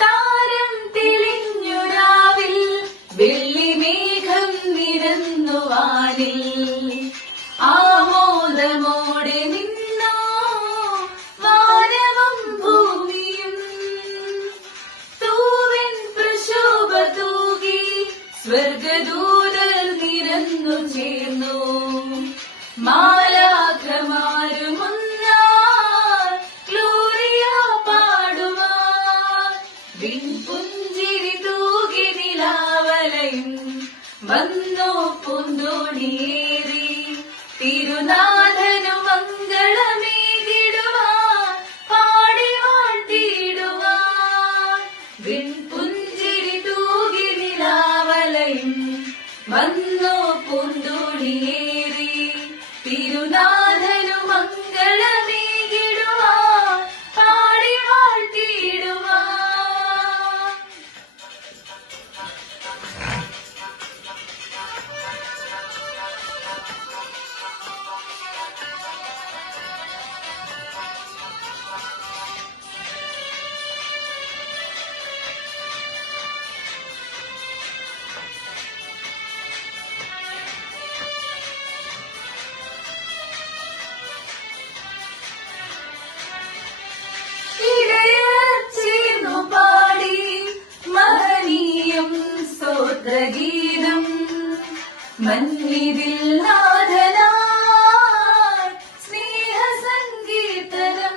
താരം തെളിഞ്ഞു രാവിൽ വെള്ളിമേഘം നിരന്നു വാനിൽ ആമോദമോടെ നിന്നോ വാനവും ഭൂമിയും തൂവിൻ പ്രശോഭ തൂകി സ്വർഗദൂതർ നിരന്നു ചേർന്നു മാലാഖമാരുമൊന്നായി ഗ്ലോറിയ പാടുവാൻ വിൺപുഞ്ചിരി തൂകി നിലാവലയും വന്നു പൂന്തോണിയേറി തിരുനാഥനു മംഗളമേകിടുവാൻ പാടി വാഴ്ത്തിയിടുവാൻ വിൺപുഞ്ചിരി തൂകി നിലാവലയും വന്നു പൂന്തോണിയേറി തിരുനാഥനു മംഗളമേകിടുവാൻ പാടി വാഴ്ത്തിയിടുവാൻ. ചേർന്നു പാടി മഹനീയം സ്തോത്രഗീതം മന്നിതിൽ നാഥനായി സ്നേഹസങ്കീർത്തനം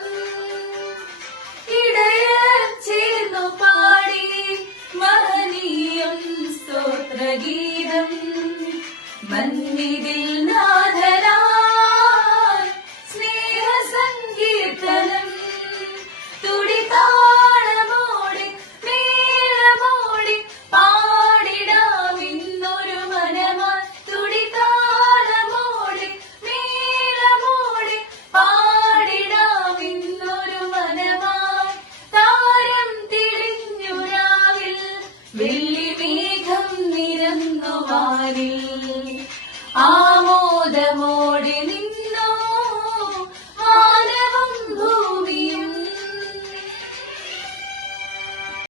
ഇടയർ ചേർന്നു പാടി മഹനീയം സ്തോത്രഗീതം മന്നിതിൽ നാഥനായി സ്നേഹസങ്കീർത്തനം തുടിതാളമോടെ മേളമോടെ പാടിടാമിന്നൊരു മനമായി തുടിതാളമോടെ മേളമോടെ പാടിടാമിന്നൊരു മനമായി താരം തെളിഞ്ഞു രാവിൽ വെള്ളിമേഘം നിരന്നു വാനിൽ ആമോദമോടെ